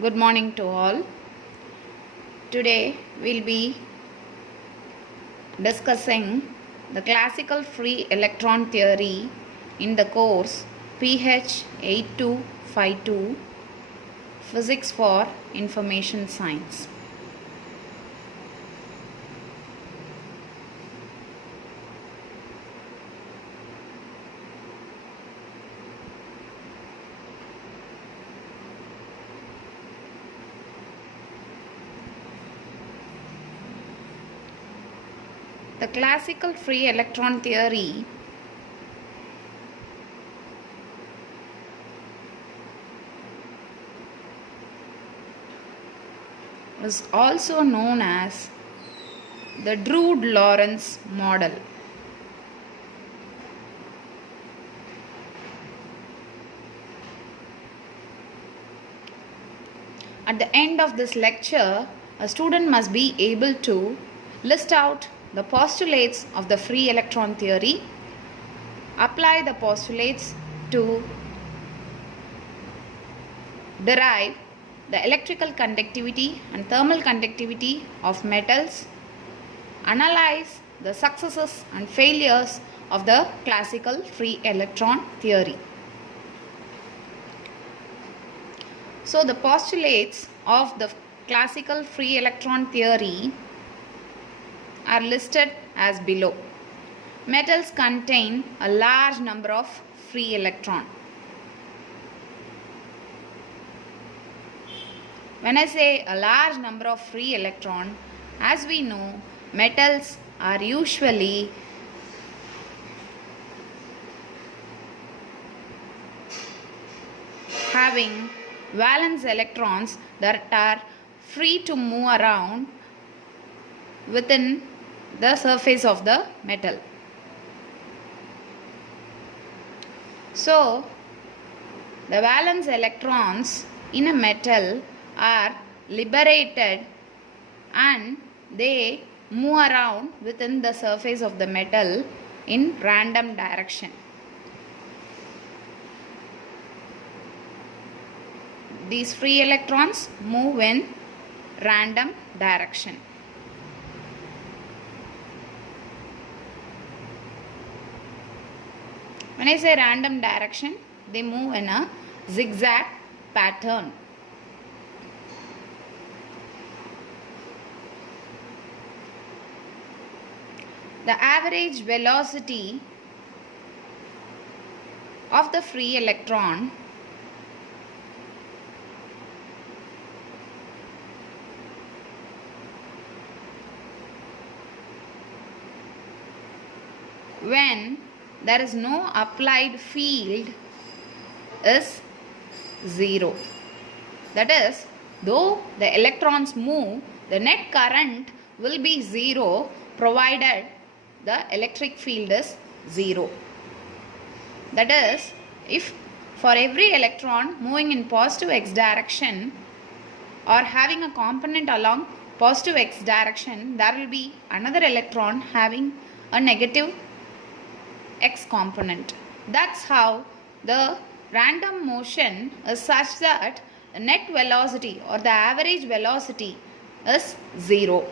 Good morning to all. Today we'll be discussing the classical free electron theory in the course PH 8252 Physics for Information Science. The classical free electron theory is also known as the Drude-Lorentz model. At the end of this lecture, a student must be able to list out the postulates of the free electron theory, apply the postulates to derive the electrical conductivity and thermal conductivity of metals, analyze the successes and failures of the classical free electron theory. So the postulates of the classical free electron theory are listed as below. Metals contain a large number of free electrons. When I say a large number of free electrons, as we know, metals are usually having valence electrons that are free to move around within the surface of the metal. So, the valence electrons in a metal are liberated and they move around within the surface of the metal in random direction. These free electrons move in random direction. When I say random direction, they move in a zigzag pattern. The average velocity of the free electron when there is no applied field is 0. That is, though the electrons move, the net current will be 0 provided the electric field is 0. That is, if for every electron moving in positive x direction or having a component along positive x direction, there will be another electron having a negative x component. That's how the random motion is such that the net velocity or the average velocity is 0.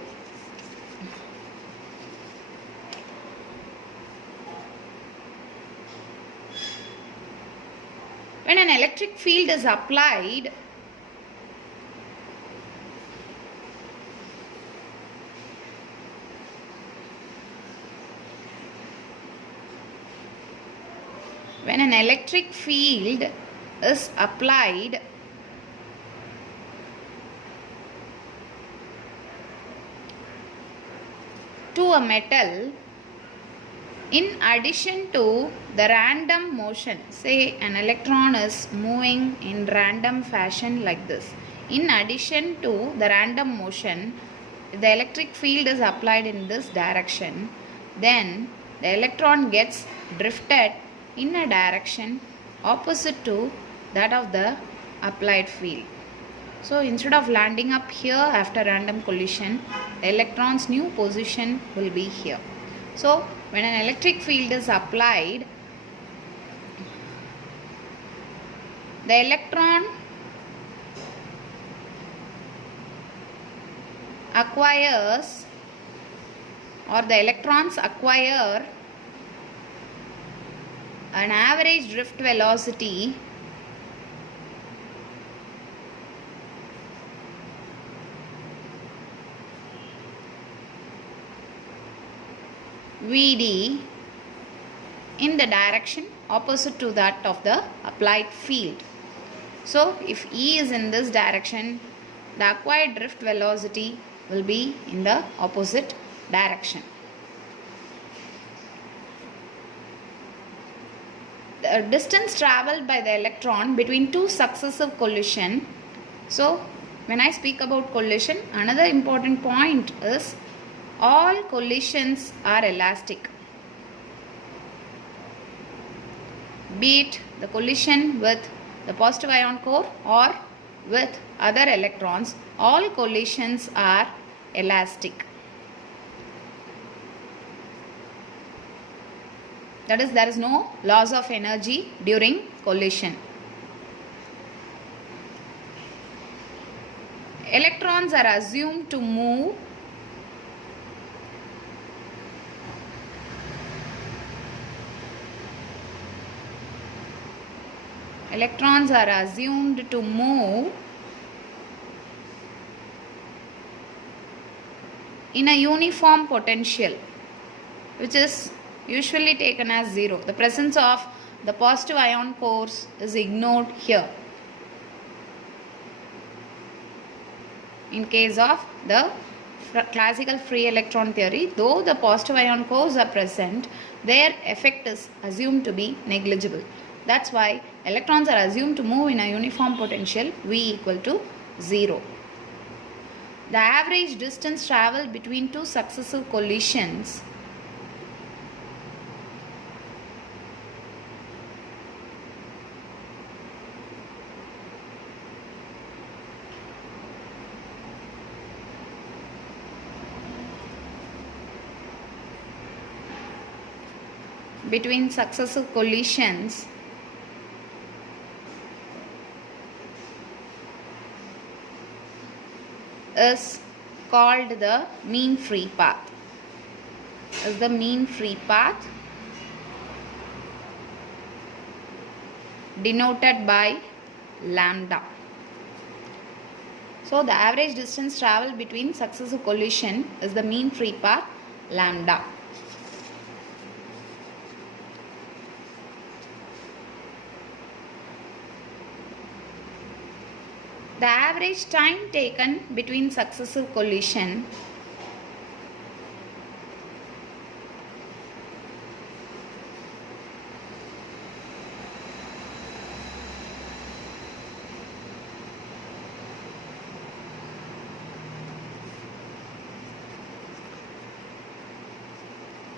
When an electric field is applied, to a metal, in addition to the random motion, say an electron is moving in random fashion like this. In addition to the random motion, if the electric field is applied in this direction, then the electron gets drifted in a direction opposite to that of the applied field. So instead of landing up here after random collision, the electron's new position will be here. So when an electric field is applied, the electron acquires, or the electrons acquire, an average drift velocity Vd in the direction opposite to that of the applied field. So if E is in this direction, the acquired drift velocity will be in the opposite direction. The distance traveled by the electron between two successive collision. So when I speak about collision, another important point is all collisions are elastic. Be it the collision with the positive ion core or with other electrons, all collisions are elastic. That is, there is no loss of energy during collision. Electrons are assumed to move in a uniform potential, which is usually taken as 0. The presence of the positive ion cores is ignored here. In case of the classical free electron theory, though the positive ion cores are present, their effect is assumed to be negligible. That's why electrons are assumed to move in a uniform potential V equal to 0. The average distance traveled between two successive collisions is called the mean free path. Is the mean free path denoted by lambda. So the average distance traveled between successive collision is the mean free path lambda. The average time taken between successive collision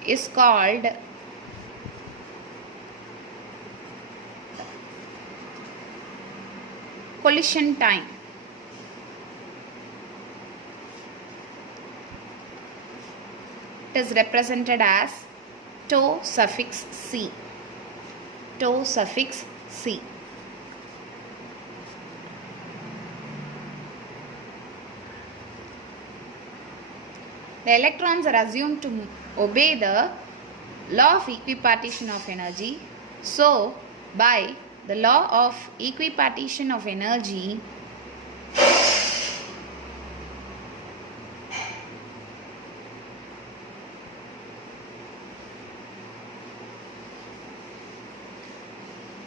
is called collision time. It is represented as tau suffix c. Tau suffix c. The electrons are assumed to obey the law of equipartition of energy. So, by the law of equipartition of energy,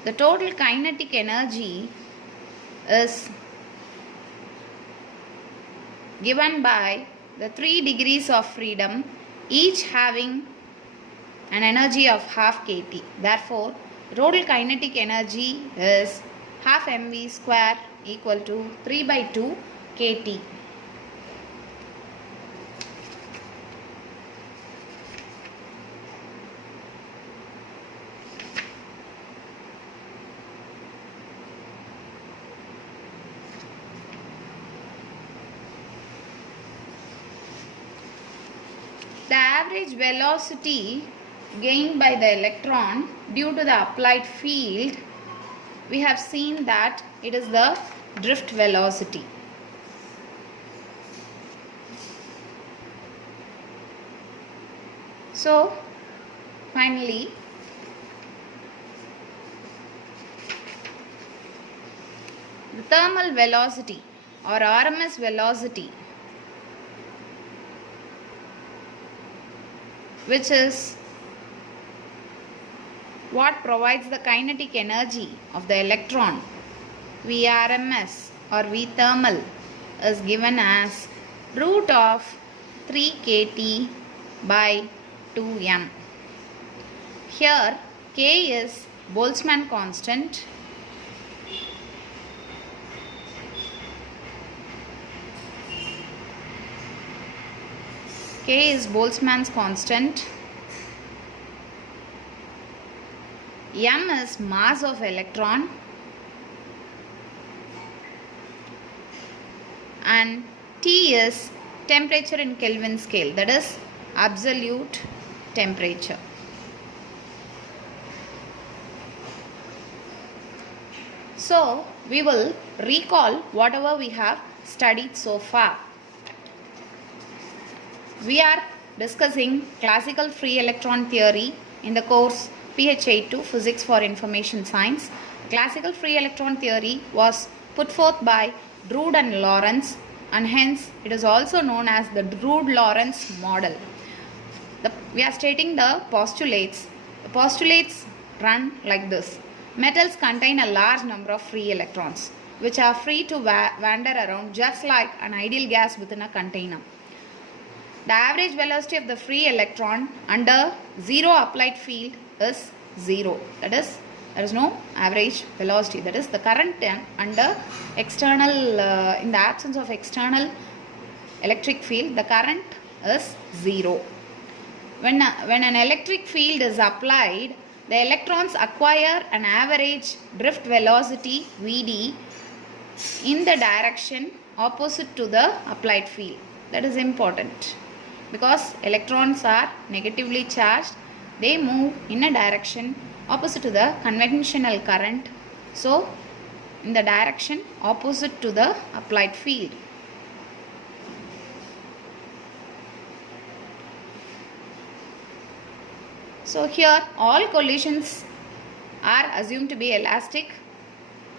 the total kinetic energy is given by the 3 degrees of freedom, each having an energy of half kT. Therefore, total kinetic energy is half mv square equal to 3/2 kT. The average velocity gained by the electron due to the applied field, we have seen that it is the drift velocity. So finally, the thermal velocity or RMS velocity, which is what provides the kinetic energy of the electron, Vrms or V thermal, is given as root of 3 kT by 2m. Here K is Boltzmann constant, K is Boltzmann's constant, m is mass of electron, and T is temperature in Kelvin scale, that is absolute temperature. So we will recall whatever we have studied so far. We are discussing classical free electron theory in the course PH82 Physics for Information Science. Classical free electron theory was put forth by Drude and Lorentz, and hence it is also known as the Drude-Lorentz model. We are stating the postulates. The postulates run like this. Metals contain a large number of free electrons, which are free to wander around just like an ideal gas within a container. The average velocity of the free electron under zero applied field is 0. That is, there is no average velocity. That is, the current under external, in the absence of external electric field, the current is 0. When an electric field is applied, the electrons acquire an average drift velocity Vd in the direction opposite to the applied field. That is important, because electrons are negatively charged, they move in a direction opposite to the conventional current, so in the direction opposite to the applied field. So here all collisions are assumed to be elastic.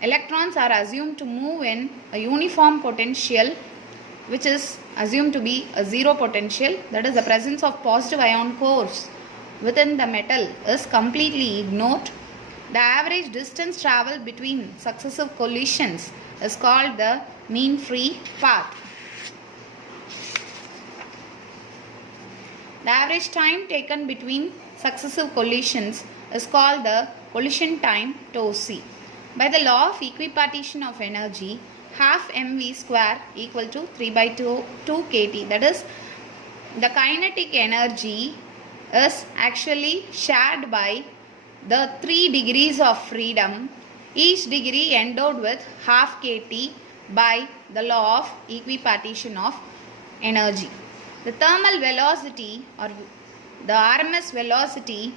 Electrons are assumed to move in a uniform potential, which is assumed to be a zero potential. That is, the presence of positive ion cores within the metal is completely ignored. The average distance traveled between successive collisions is called the mean free path. The average time taken between successive collisions is called the collision time tau c. By the law of equipartition of energy, half mv square equal to 3 by 2 kT. That is, the kinetic energy is actually shared by the 3 degrees of freedom, each degree endowed with half kT by the law of equipartition of energy. The thermal velocity or the RMS velocity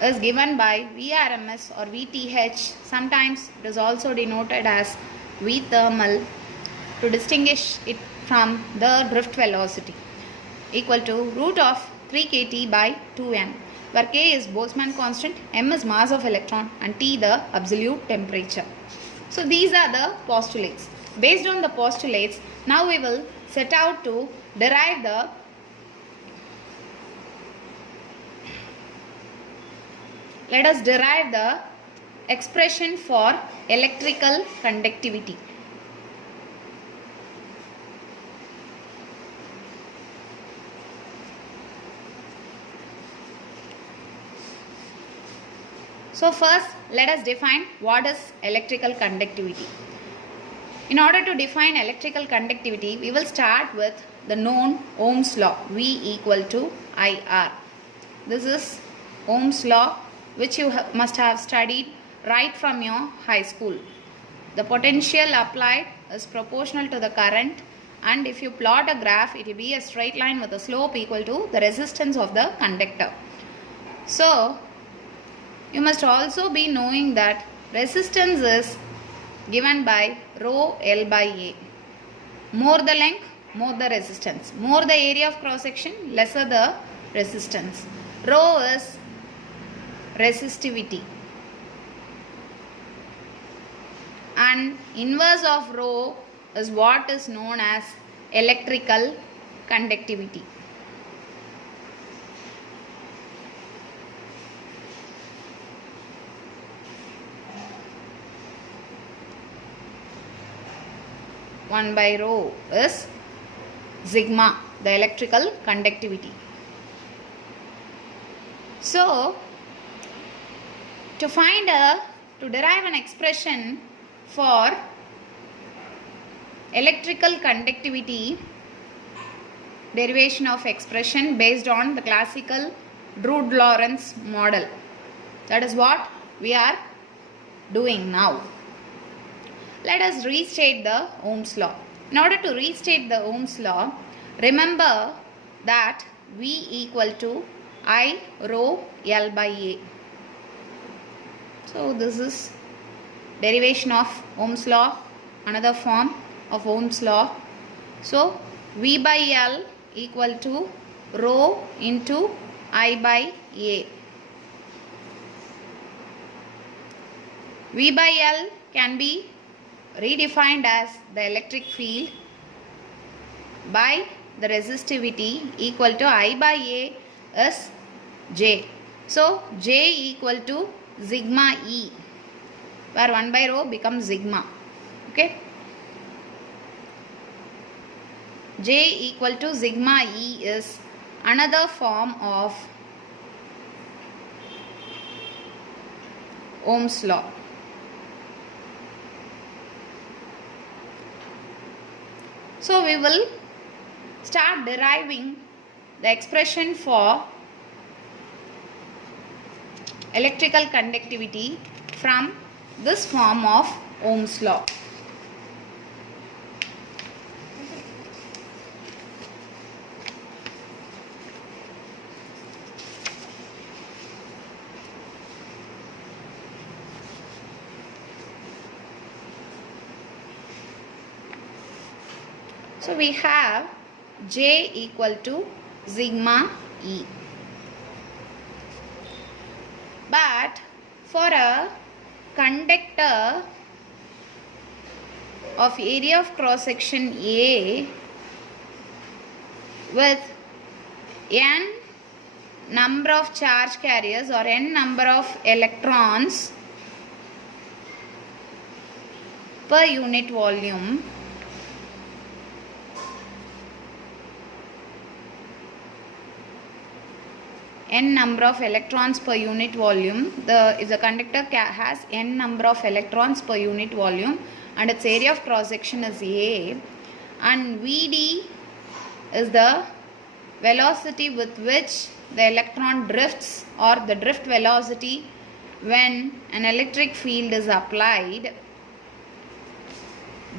is given by Vrms or Vth. Sometimes it is also denoted as V thermal to distinguish it from the drift velocity, equal to root of 3 kT by 2m, where K is Boltzmann constant, m is mass of electron, and T the absolute temperature. So these are the postulates. Based on the postulates, now we will set out to derive the let us derive the expression for electrical conductivity. So first, let us define what is electrical conductivity. In order to define electrical conductivity, we will start with the known Ohm's law, V equal to IR. This is Ohm's law, which you must have studied right from your high school. The potential applied is proportional to the current, and if you plot a graph, it will be a straight line with a slope equal to the resistance of the conductor. So you must also be knowing that resistance is given by rho L by A. More the length, more the resistance. More the area of cross section, lesser the resistance. Rho is resistivity. And inverse of rho is what is known as electrical conductivity. One by rho is sigma, the electrical conductivity. So, to derive an expression for electrical conductivity, derivation of expression based on the classical Drude-Lorentz model. That is what we are doing now. Let us restate the Ohm's law. In order to restate the Ohm's law, remember that V equal to I rho L by A. So this is derivation of Ohm's law, another form of Ohm's law. So V by L equal to rho into I by A. V by L can be redefined as the electric field by the resistivity equal to I by A is J. So J equal to sigma E, where 1 by rho becomes sigma. Okay. J equal to sigma E is another form of Ohm's law. So we will start deriving the expression for electrical conductivity from this form of Ohm's law. So we have J equal to sigma E. But for a conductor of area of cross section A with n number of charge carriers or n number of electrons per unit volume, n number of electrons per unit volume, if the conductor has n number of electrons per unit volume and its area of cross section is A, and Vd is the velocity with which the electron drifts or the drift velocity when an electric field is applied,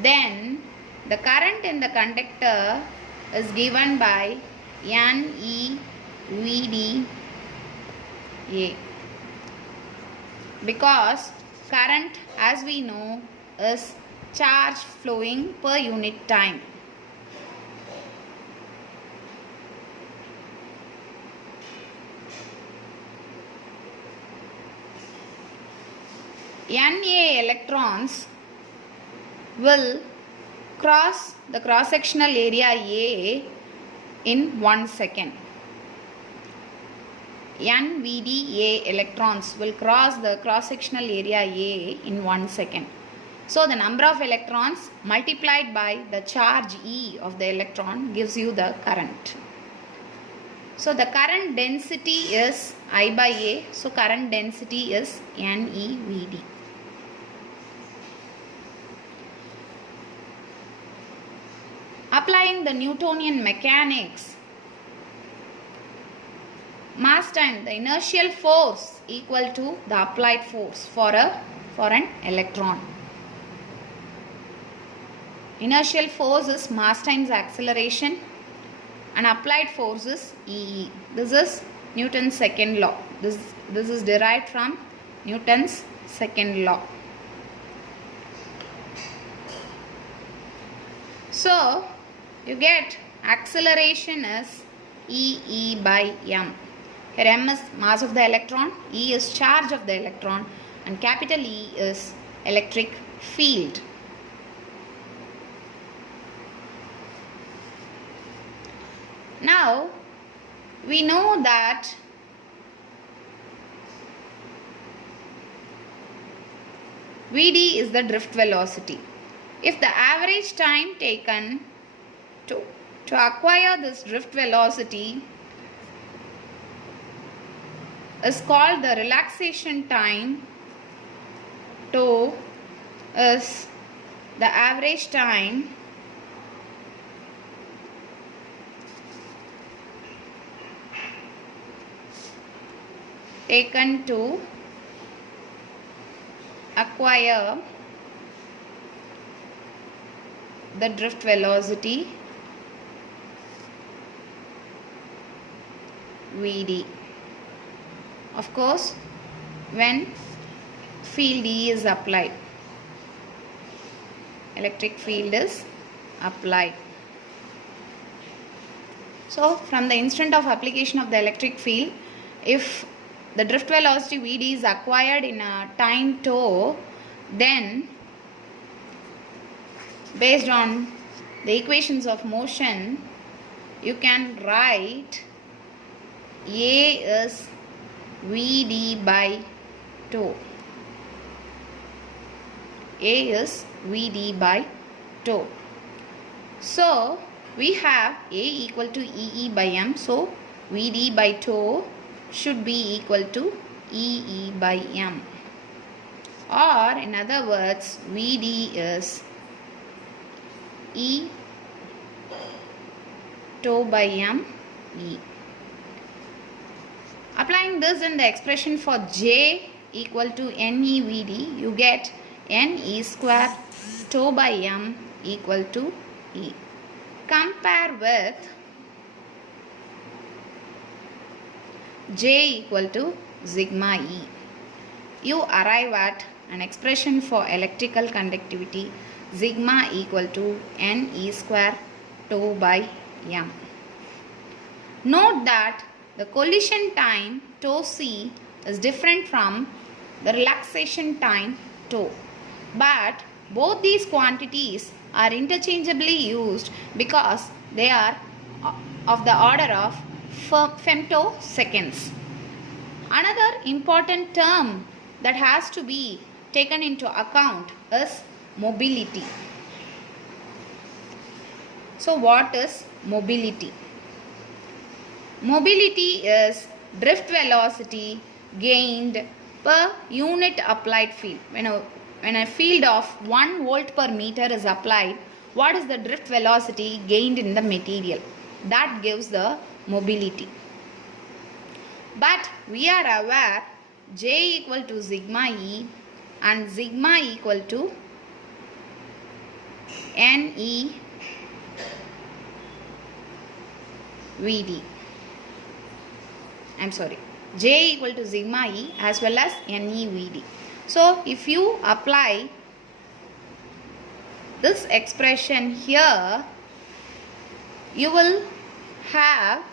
then the current in the conductor is given by NEVD A, because current, as we know, is charge flowing per unit time. Na electrons will cross the cross-sectional area A in 1 second. NVDA electrons will cross the cross-sectional area A in 1 second. So the number of electrons multiplied by the charge E of the electron gives you the current. So the current density is I by A. So current density is NEVD. Applying the Newtonian mechanics, mass times the inertial force equal to the applied force for an electron. Inertial force is mass times acceleration and applied force is EE. This is Newton's second law. This is derived from Newton's second law. So you get acceleration is EE by m. Here m is mass of the electron, E is charge of the electron, and capital E is electric field. Now we know that Vd is the drift velocity. If the average time taken to acquire this drift velocity is called the relaxation time, tau is the average time taken to acquire the drift velocity Vd. Of course, when field E is applied, electric field is applied. So, from the instant of application of the electric field, if the drift velocity Vd is acquired in a time tau, then based on the equations of motion, you can write A is Vd by tau. A is Vd by tau. So, we have A equal to EE by m. So, Vd by tau should be equal to EE by m. Or in other words, Vd is E tau by m E. Applying this in the expression for J equal to NEVD, you get NE square tau by m equal to E. Compare with J equal to sigma E. You arrive at an expression for electrical conductivity sigma equal to NE square tau by m. Note that the collision time tau c is different from the relaxation time tau, but both these quantities are interchangeably used because they are of the order of femtoseconds. Another important term that has to be taken into account is mobility. So, what is mobility? Mobility is drift velocity gained per unit applied field. When a field of 1 volt per meter is applied, what is the drift velocity gained in the material? That gives the mobility. But we are aware J equal to sigma E and sigma equal to NE Vd. J equal to sigma E as well as NEVD. So, if you apply this expression here, you will have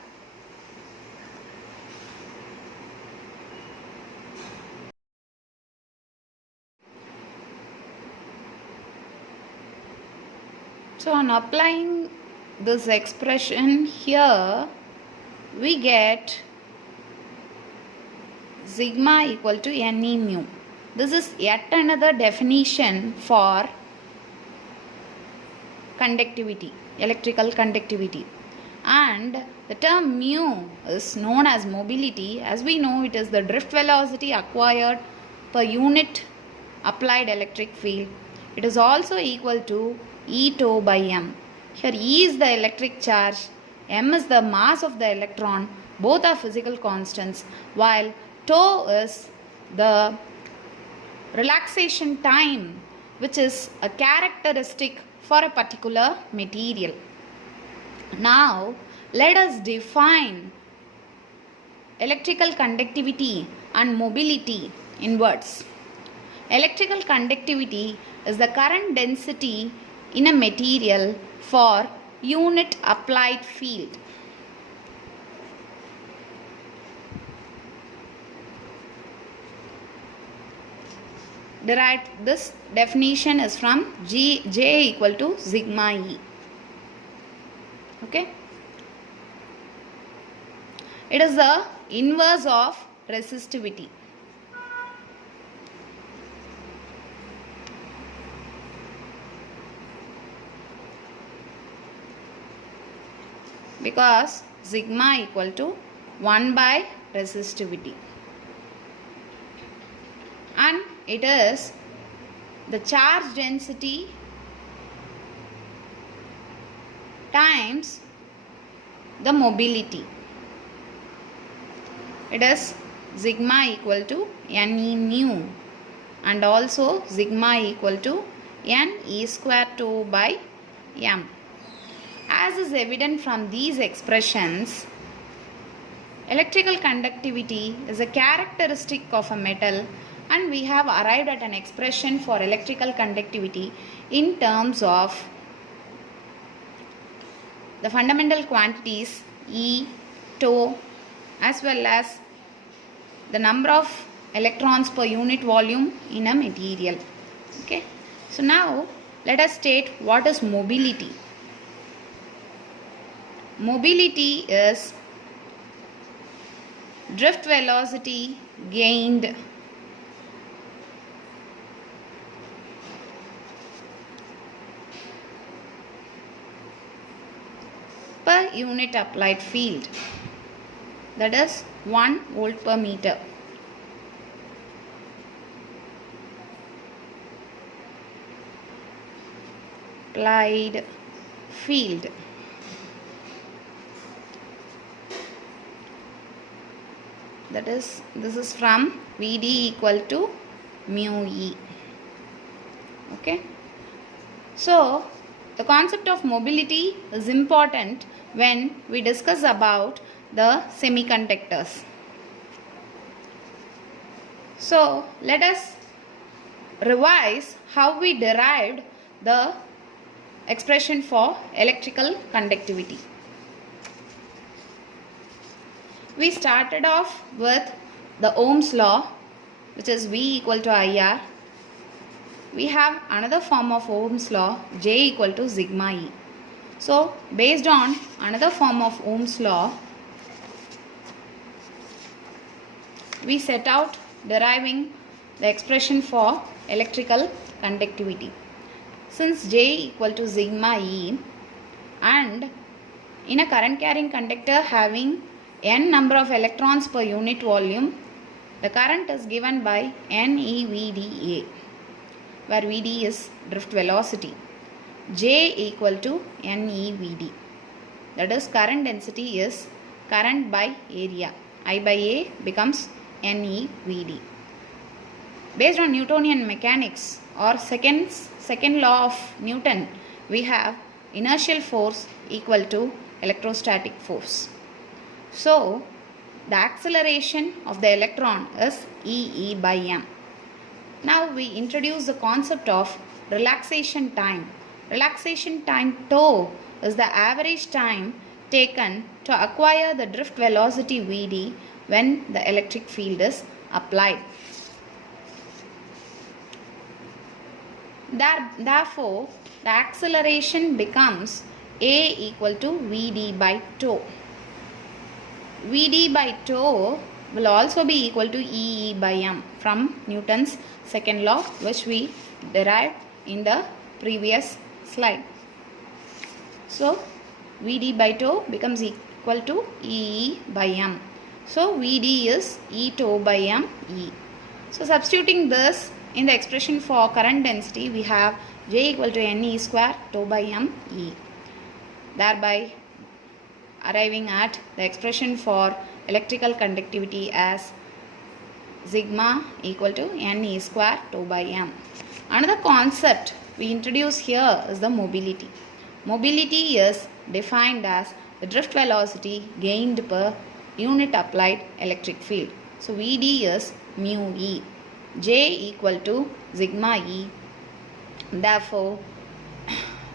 so on applying this expression here, we get sigma equal to Ne mu. This is yet another definition for conductivity, electrical conductivity. And the term mu is known as mobility. As we know, it is the drift velocity acquired per unit applied electric field. It is also equal to E tau by m. Here E is the electric charge, m is the mass of the electron. Both are physical constants, while tau is the relaxation time, which is a characteristic for a particular material. Now, let us define electrical conductivity and mobility in words. Electrical conductivity is the current density in a material for unit applied field. derived this definition is from J equal to sigma E. Okay. It is the inverse of resistivity. Because sigma equal to 1 by resistivity. And it is the charge density times the mobility. It is sigma equal to Ne mu and also sigma equal to Ne square 2 by m. As is evident from these expressions, electrical conductivity is a characteristic of a metal, and we have arrived at an expression for electrical conductivity in terms of the fundamental quantities E, τ, as well as the number of electrons per unit volume in a material. Okay. So now let us state what is mobility. Mobility is drift velocity gained per unit applied field, that is 1 volt per meter. Applied field. That is, this is from Vd equal to mu E. Okay. So, the concept of mobility is important when we discuss about the semiconductors. So, let us revise how we derived the expression for electrical conductivity. We started off with the Ohm's law, which is V equal to IR. We have another form of Ohm's law, J equal to sigma E. So, based on another form of Ohm's law, we set out deriving the expression for electrical conductivity. Since J equal to sigma E, and in a current carrying conductor having n number of electrons per unit volume, the current is given by NeVDA, where Vd is drift velocity. J equal to NeVd. That is, current density is current by area. I by A becomes NeVd. Based on Newtonian mechanics or second law of Newton, we have inertial force equal to electrostatic force. So, the acceleration of the electron is E by m. Now we introduce the concept of relaxation time. Relaxation time τ is the average time taken to acquire the drift velocity Vd when the electric field is applied. Therefore, the acceleration becomes A equal to Vd by τ. Vd by τ will also be equal to E by m from Newton's second law, which we derived in the previous slide. So, Vd by τ becomes equal to E by m. So, Vd is E τ by m E. So, substituting this in the expression for current density, we have J equal to Ne square τ by m E. Thereby arriving at the expression for electrical conductivity as sigma equal to Ne square τ by m. Another concept we introduce here is the mobility. Mobility is defined as the drift velocity gained per unit applied electric field. So, Vd is mu E. J equal to sigma E. Therefore,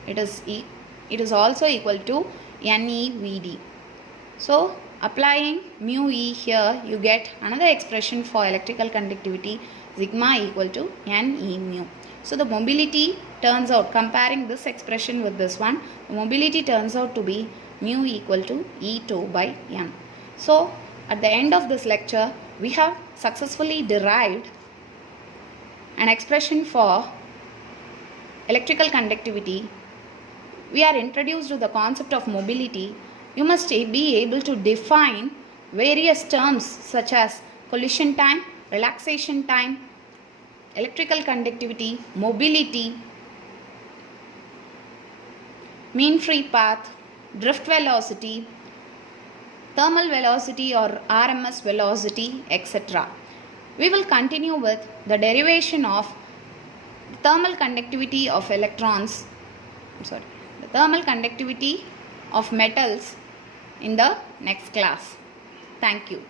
it is also equal to NeVd. So, applying mu E here, you get another expression for electrical conductivity sigma equal to n e mu. So the mobility turns out, comparing this expression with this one, the mobility turns out to be mu equal to E2 by m. So at the end of this lecture, we have successfully derived an expression for electrical conductivity. We are introduced to the concept of mobility. You must be able to define various terms such as collision time, relaxation time, electrical conductivity, mobility, mean free path, drift velocity, thermal velocity or RMS velocity, etc. We will continue with the derivation of thermal conductivity of electrons, the thermal conductivity of metals in the next class. Thank you.